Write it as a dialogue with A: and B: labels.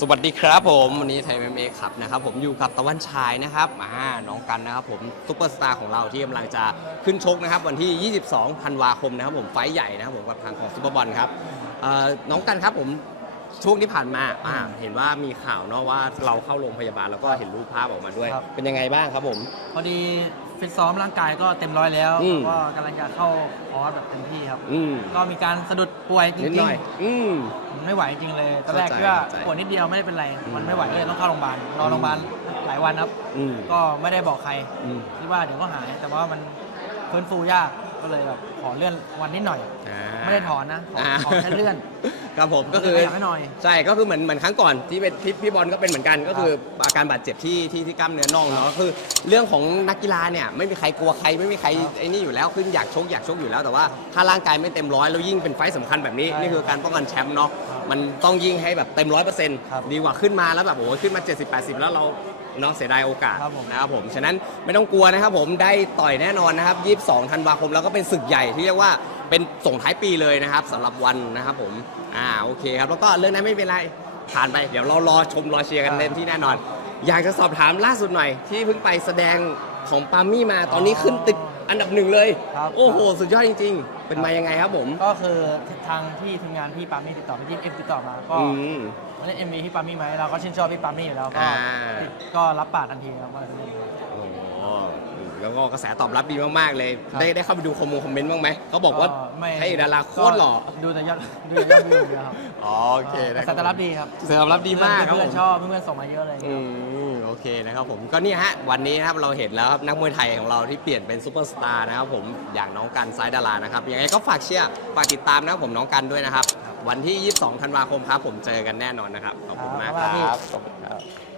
A: สวัสดีครับผมวันนี้ไทยเอ็มเอขับนะครับผมอยู่กับตะวันชายนะครับอ่าน้องกันนะครับผมซุปเปอร์สตาร์ของเราที่กำลังจะขึ้นชกนะครับวันที่ 22ธันวาคมนะครับผมไฟท์ใหญ่นะครับผมกับทางของซุปเปอร์บอลครับเอ่อน้องกันครับผมช่วงที่ผ่านมาอ่าเห็นว่ามีข่าวเนาะว่าเราเข้าโรงพยาบาลแล้วก็เห็นรูปภาพออกมาด้วย
B: ครับ
A: เป็นยังไงบ้างครับผม
B: พอดี ฟิตซ้อมร่างกายก็เต็มร้อยแล้ว
A: อืม
B: ก็กำลังจะเข้าคอร์สแบบเต็มที่ครับ
A: อืม
B: ก็มีการสะดุดป่วยจ
A: นิด
B: ริ
A: ห
B: ง
A: น่อย อืม
B: ๆมันไม่ไหวจริงเลยตอนแรก
A: เข้าใจ
B: คิดว่า
A: เข้าใจ
B: ปวดนิดเดียวไม่ได้เป็นไร
A: อืม
B: มันไม่ไหวเลยต้องเข้าโรงพยาบาลนอนโรงพยาบาลหลายวันครับ
A: อืม
B: ก็ไม่ได้บอกใคร
A: อืม
B: คิดว่าเดี๋ยวก็หาย แต่ว่ามันฟื้นฟูยากก็เลยแบบขอเลื่อนวันนิดหน่อย
A: อ่า
B: ไม่ได้ถอนนะขอ
A: อ่า
B: ขอแค่เลื่อน
A: ครับผมก็คือ
B: ขยับให้หน่อย
A: ใช่ก็คือเหมือนเหมือนครั้งก่อนที่เป็นที่พี่บอลก็เป็นเหมือนกัน ก็คืออาการบาดเจ็บที่ที่ที่กล้ามเนื้อน่องเนาะก็คือ เรื่องของนักกีฬาเนี่ยไม่มีใครกลัวใครไม่มีใครไอ้นี่อยู่แล้วขึ้นอยากชกอยากชกอยู่แล้วแต่ว่าถ้าร่างกายไม่เต็มร้อยแล้วยิ่งเป็นไฟต์สำคัญแบบนี้
B: ใช่
A: นี่คือการป้องกันแชมป์เนาะมันต้องยิ่งให้แบบเต็มร้อยเปอร์เซ็นต์
B: ครับ
A: ดีกว่าขึ้นมาแล้วแบบโอ้โหขึ้นมา 70 80 แล้วเราเนาะเสียดายโอกาส
B: ครับผม
A: นะครับผมฉะนั้นไม่ต้องกลัวนะครับผมได้ต่อยแน่นอนนะครับ22ธันวาคมแล้วก็เป็นศึกใหญ่ที่เรียกว่า เป็นส่งท้ายปีเลยนะครับสำหรับวันนะครับผมอ่าโอเคครับแล้วก็เรื่องนั้นไม่เป็นไรผ่านไปเดี๋ยวเรารอชมรอเชียร์กันเต็มที่แน่นอน อยากจะสอบถามล่าสุดหน่อย ที่เพิ่งไปแสดงของปามี่มาตอนนี้ขึ้นติดอันดับหนึ่งเลย
B: ครับ
A: โอ้โห สุดยอดจริง ๆ เป็นมายังไงครับผม
B: ก็คือทางที่ทีมงานพี่ปามี่ติดต่อไปที่เอฟติดต่อมาก็
A: อืม
B: เล่นเอ็มวีที่ปามี่ไหมเราก็ชื่นชอบพี่ปามี่อยู่แล้วก็
A: อ่า
B: ก็รับปากทันทีครับว่าจะเล่น
A: โอ้โห แล้วก็กระแสตอบรับดีมากๆเลย
B: ครับ
A: ได้ได้เข้าไปดูคอมมงคอมเมนต์บ้างไหมเขาบอกว่า
B: ไม่
A: ให้ดาราโคตรหล่อ
B: ดูแต่ยอดดูแต่ยอดวิวอย่างเดียวครับ
A: โอเค
B: ก
A: นะ
B: ระแสตอบรับดีครับ
A: เสริมรับดีมากครับ
B: เพื่
A: ผ
B: อน
A: ม
B: ๆชอบเพื่อนๆส่งมาเยอะเลย
A: อืมโอเคนะครับผมก็เนี่ยฮะวันนี้นะครับเราเห็นแล้วครับนักมวยไทยของเราที่เปลี่ยนเป็นซูเปอร์สตาร์นะครับผมอย่างน้องกันซ้ายดารานะครับยังไงก็ฝากเชียร์ฝากติดตามนะครับผมน้องกันด้วยนะครับ วันที่ 22 ธันวาคมครับผมเจอกันแน่นอนนะครับ ขอบคุณมากค
B: ครับ
A: รับขอบคุณครับ